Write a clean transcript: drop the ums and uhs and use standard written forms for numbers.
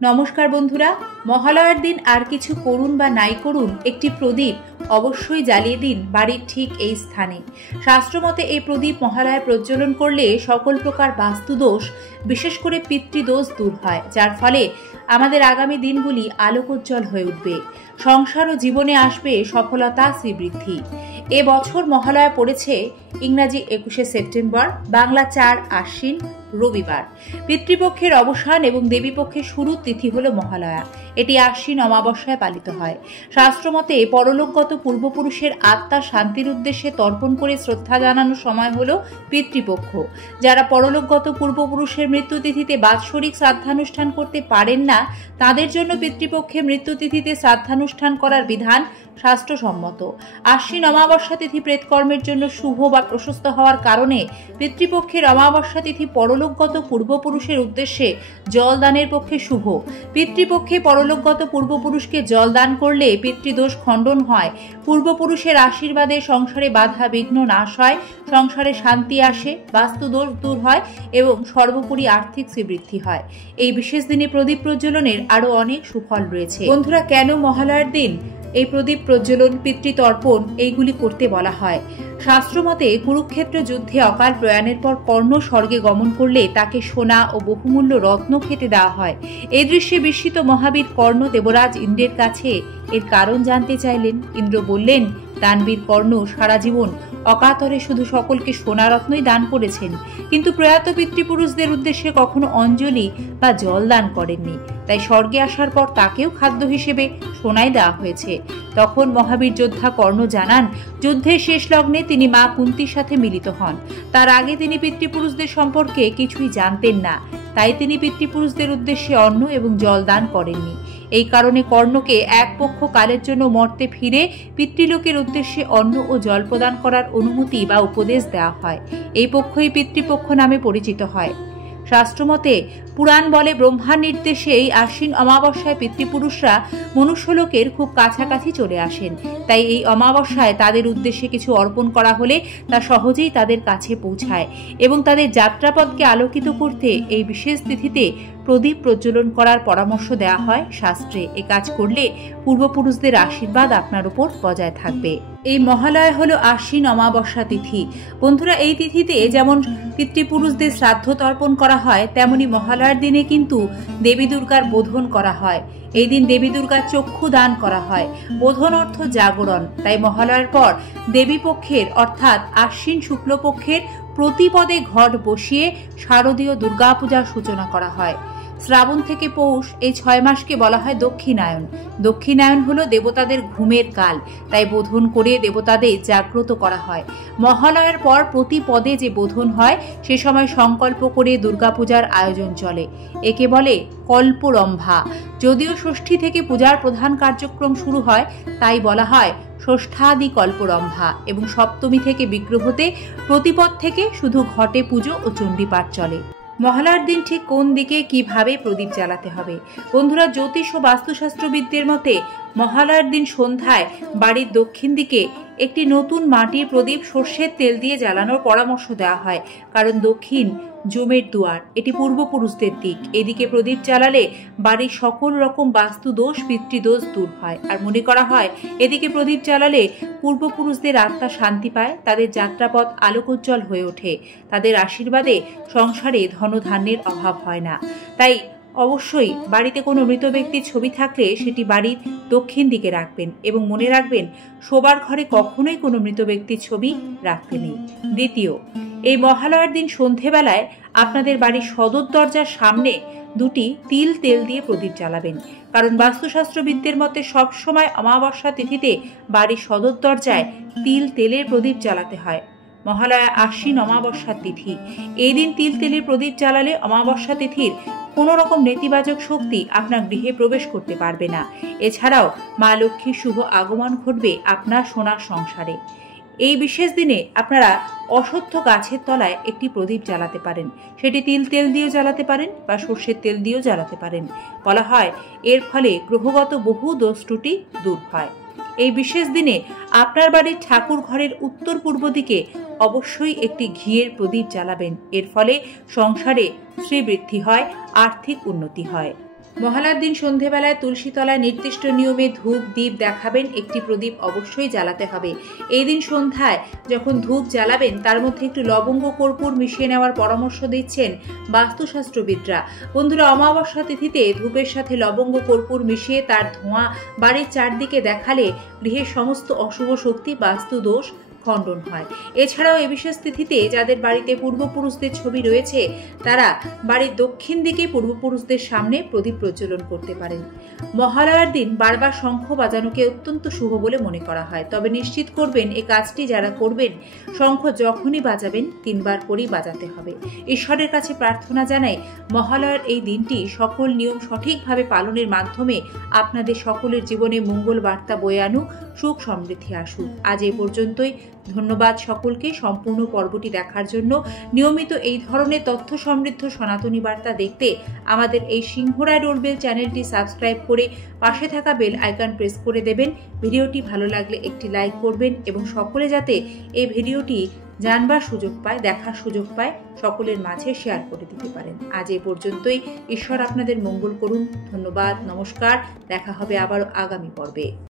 নমস্কার বন্ধুরা, মহালয়ার দিন আর কিছু করুন বা নাই করুন, একটি প্রদীপ অবশ্যই জ্বালিয়ে দিন বাড়ির ঠিক এই স্থানে। শাস্ত্রমতে এই প্রদীপ মহালয়ায় প্রজ্বলন করলে সকল প্রকার বাস্তুদোষ, বিশেষ করে পিতৃদোষ দূর হয়, যার ফলে আমাদের আগামী দিনগুলি আলোকোজ্জ্বল হয়ে উঠবে। সংসার ও জীবনে আসবে সফলতা, শ্রীবৃদ্ধি। এবছর মহালয়া পড়েছে ইংরাজি 21শে সেপ্টেম্বর, বাংলা 4 আশ্বিন, রবিবার। পিতৃপক্ষের অবসান এবং দেবীপক্ষের শুরুর তিথি হল মহালয়া। এটি আশ্বিন অমাবস্যায় পালিত হয়। শাস্ত্রমতে পরলোকগত পূর্বপুরুষের আত্মার শান্তির উদ্দেশ্যে তর্পণ করে শ্রদ্ধা জানানোর সময় হল পিতৃপক্ষ। যারা পরলোকগত পূর্বপুরুষের মৃত্যুতিথিতে বাৎসরিক শ্রাদ্ধানুষ্ঠান করতে পারেন না, তাদের জন্য পিতৃপক্ষে মৃত্যুতিথিতে শ্রাদ্ধানুষ্ঠান করার বিধান শাস্ত্রসম্মত। আশ্বিন অমাবস্যা তিথি প্রেতকর্মের জন্য শুভ বা প্রশস্ত হওয়ার কারণে পিতৃপক্ষের অমাবস্যা তিথি পরলোকগত পূর্বপুরুষের উদ্দেশ্যে জলদানের পক্ষে শুভ। পিতৃপক্ষে পরলোকগত পূর্বপুরুষকে জলদান করলে পিতৃদোষ খণ্ডন হয়, পূর্বপুরুষের আশীর্বাদে সংসারে বাধা বিঘ্ন নাশ হয়, সংসারে শান্তি আসে, বাস্তুদোষ দূর হয় এবং সর্বোপরি আর্থিক শ্রীবৃদ্ধি হয়। এই বিশেষ দিনে প্রদীপ প্রজ্বলনের আরো অনেক সুফল রয়েছে। বন্ধুরা, কেন মহালয়ার দিন এই প্রদীপ প্রজ্বলন, পিতৃতর্পণ এইগুলি করতে বলা হয়? শাস্ত্রমতে কুরুক্ষেত্র যুদ্ধে অকাল প্রয়াণের পর কর্ণ স্বর্গে গমন করলে তাকে সোনা ও বহুমূল্য রত্ন খেতে দেওয়া হয়। এই দৃশ্যে বিস্মিত মহাবীর কর্ণ দেবরাজ ইন্দ্রের কাছে এর কারণ জানতে চাইলেন। ইন্দ্র বললেন, দানবীর কর্ণ সারা জীবন অকাতরে শুধু সকলকে সোনারত্নই দান করেছেন, কিন্তু প্রয়াত পিতৃপুরুষদের উদ্দেশ্যে কখনো অঞ্জলি বা জল দান করেননি। তাই স্বর্গে আসার পর তাকেও খাদ্য হিসেবে সোনাই দেওয়া হয়েছে। তখন মহাবীর যোদ্ধা কর্ণ জানান, যুদ্ধের শেষ লগ্নে তিনি মা কুন্তির সাথে মিলিত হন। তার আগে তিনি পিতৃপুরুষদের সম্পর্কে কিছুই জানতেন না, তাই তিনি পিতৃপুরুষদের উদ্দেশ্যে অন্ন এবং জল দান করেননি। এই কারণে কর্ণকে এক পক্ষ কালের জন্য মর্তে ফিরে পিতৃলোকের উদ্দেশ্যে অন্ন ও জল প্রদান করার অনুমতি বা উপদেশ দেওয়া হয়। এই পক্ষই পিতৃপক্ষ নামে পরিচিত হয়। শাস্ত্রমতে পুরাণ বলে, ব্রহ্মার নির্দেশে এই আশ্বিন অমাবস্যায় পিতৃপুরুষরা মনুষ্যলোকের খুব কাছাকাছি চলে আসেন। তাই এই অমাবস্যায় তাদের উদ্দেশ্যে কিছু অর্পণ করা হলে তা সহজেই তাদের কাছে পৌঁছায় এবং তাদের যাত্রাপথকে আলোকিত করতে এই বিশেষ তিথিতে প্রদীপ প্রজ্বলন করার পরামর্শ দেওয়া হয় শাস্ত্রে। এ কাজ করলে পূর্বপুরুষদের আশীর্বাদ আপনার উপর বজায় থাকবে। এই মহালয়া হলো আশ্বিন অমাবস্যা তিথি। বন্ধুরা, এই তিথিতে যেমন পিতৃপুরুষদের শ্রাদ্ধ তর্পণ করা হয়, তেমনি মহালয়ার দিনে কিন্তু দেবী দুর্গার বোধন করা হয়। এই দিন দেবী দুর্গার চক্ষু দান করা হয়। বোধন অর্থ জাগরণ। তাই মহালয়ার পর দেবী পক্ষের অর্থাৎ আশ্বিন শুক্লপক্ষের প্রতিপদে ঘট বসিয়ে শারদীয় দুর্গাপূজার সূচনা করা হয়। শ্রাবণ থেকে পৌষ এই 6 মাসকে বলা হয় দক্ষিণায়ন। দক্ষিণায়ন হলো দেবতাদের ঘুমের কাল, তাই বোধন করে দেবতাদের জাগ্রত করা হয়। মহালয়ার পর প্রতি পদে যে বোধন হয়, সে সময় সংকল্প করে দুর্গাপূজার আয়োজন চলে। একে বলে কল্পরম্ভা। যদিও ষষ্ঠী থেকে পূজার প্রধান কার্যক্রম শুরু হয়, তাই বলা হয় ষষ্ঠাদি কল্পরম্ভা, এবং সপ্তমী থেকে বিগ্রহতে প্রতিপদ থেকে শুধু ঘটে পুজো ও চণ্ডীপাঠ চলে। মহালয়ার দিন ঠিক কোন দিকে কিভাবে প্রদীপ জ্বালাতে হবে? বন্ধুরা, জ্যোতিষ ও বাস্তুশাস্ত্রবিদদের মতে মহালয়ার দিন সন্ধ্যায় বাড়ির দক্ষিণ দিকে একটি নতুন মাটির প্রদীপ সর্ষের তেল দিয়ে জ্বালানোর পরামর্শ দেওয়া হয়, কারণ দক্ষিণ জমের দুয়ার, এটি পূর্বপুরুষদের দিক। এদিকে প্রদীপ জ্বালালে বাড়ির সকল রকম বাস্তুদোষ, পিতৃদোষ দূর হয়। আর মনে করা হয় এদিকে প্রদীপ জ্বালালে পূর্বপুরুষদের আত্মা শান্তি পায়, তাদের যাত্রাপথ আলোকোজ্জ্বল হয়ে ওঠে, তাদের আশীর্বাদে সংসারে ধনধান্যের অভাব হয় না। তাই অবশ্যই বাড়িতে কোনো মৃত ব্যক্তির ছবি থাকলে সেটি বাড়ির দক্ষিণ দিকে রাখবেন এবং মনে রাখবেন, শোবার ঘরে কখনোই কোনো মৃত ব্যক্তির ছবি রাখতে নেই। দ্বিতীয়, এই মহালয়ার দিন সন্ধেবেলায় আপনাদের বাড়ির সদর দরজার সামনে 2টি তিল তেল দিয়ে প্রদীপ জ্বালাবেন, কারণ বাস্তুশাস্ত্রবিদদের মতে সবসময় অমাবস্যা তিথিতে বাড়ির সদর দরজায় তিল তেলের প্রদীপ জ্বালাতে হয়। মহালয়া আশ্বিন অমাবস্যার তিথি। এই দিন তিল তেলের প্রদীপ জ্বালালে অমাবস্যা তিথির কোনো রকম নেতিবাচক শক্তি আপনার গৃহে প্রবেশ করতে পারবে না। এছাড়াও মা লক্ষ্মীর শুভ আগমন ঘটবে আপনার সোনার সংসারে। এই বিশেষ দিনে আপনারা অশ্বত্থ গাছের তলায় একটি প্রদীপ জ্বালাতে পারেন। সেটি তিল তেল দিয়েও জ্বালাতে পারেন বা সর্ষের তেল দিয়েও জ্বালাতে পারেন। বলা হয় এর ফলে গ্রহগত বহু দোষ ত্রুটি দূর হয়। এই বিশেষ দিনে আপনার বাড়ির ঠাকুর ঘরের উত্তর পূর্ব দিকে অবশ্যই একটি ঘিয়ের প্রদীপ জ্বালাবেন। এর ফলে সংসারে শ্রীবৃদ্ধি হয়, আর্থিক উন্নতি হয়। মহালয়ার দিন সন্ধেবেলায় তুলসীতলায় নির্দিষ্ট নিয়মে ধূপ দ্বীপ দেখাবেন। একটি প্রদীপ অবশ্যই জ্বালাতে হবে। এই দিন সন্ধ্যায় যখন ধূপ জ্বালাবেন তার মধ্যে একটু লবঙ্গ কর্পূর মিশিয়ে নেওয়ার পরামর্শ দিচ্ছেন বাস্তুশাস্ত্রবিদরা। বন্ধুরা, অমাবস্যা তিথিতে ধূপের সাথে লবঙ্গ কর্পূর মিশিয়ে তার ধোঁয়া বাড়ির চারদিকে দেখালে গৃহের সমস্ত অশুভ শক্তি, বাস্তু দোষ খণ্ডন হয়। এছাড়াও এই বিশেষ তিথিতে যাদের বাড়িতে পূর্বপুরুষদের ছবি রয়েছে তারা বাড়ির দক্ষিণ দিকে পূর্বপুরুষদের সামনে প্রদীপ প্রজ্বলন করতে পারেন। মহালয়ার দিন বারবার শঙ্খ বাজানোকে অত্যন্ত শুভ বলে মনে করা হয়, তবে নিশ্চিত করবেন এই কাজটি যারা করবেন শঙ্খ যখনই বাজাবেন 3 বার করেই বাজাতে হবে। ঈশ্বরের কাছে প্রার্থনা জানাই মহালয়ার এই দিনটি সকল নিয়ম সঠিকভাবে পালনের মাধ্যমে আপনাদের সকলের জীবনে মঙ্গল বার্তা বয়ে আনুক, সুখ সমৃদ্ধি আসুক। আজ এ পর্যন্তই। ধন্যবাদ সকলকে সম্পূর্ণ পর্বটি দেখার জন্য। নিয়মিত এই ধরনের তথ্য সমৃদ্ধ সনাতনী বার্তা দেখতে আমাদের এই সিংহরায় ডোরবেল চ্যানেলটি সাবস্ক্রাইব করে পাশে থাকা বেল আইকন প্রেস করে দেবেন। ভিডিওটি ভালো লাগলে একটি লাইক করবেন এবং সকলে যাতে এই ভিডিওটি জানবার সুযোগ পায়, দেখার সুযোগ পায়, সকলের মাঝে শেয়ার করে দিতে পারেন। আজ এই পর্যন্তই। ঈশ্বর আপনাদের মঙ্গল করুন। ধন্যবাদ, নমস্কার। দেখা হবে আবার আগামী পর্বে।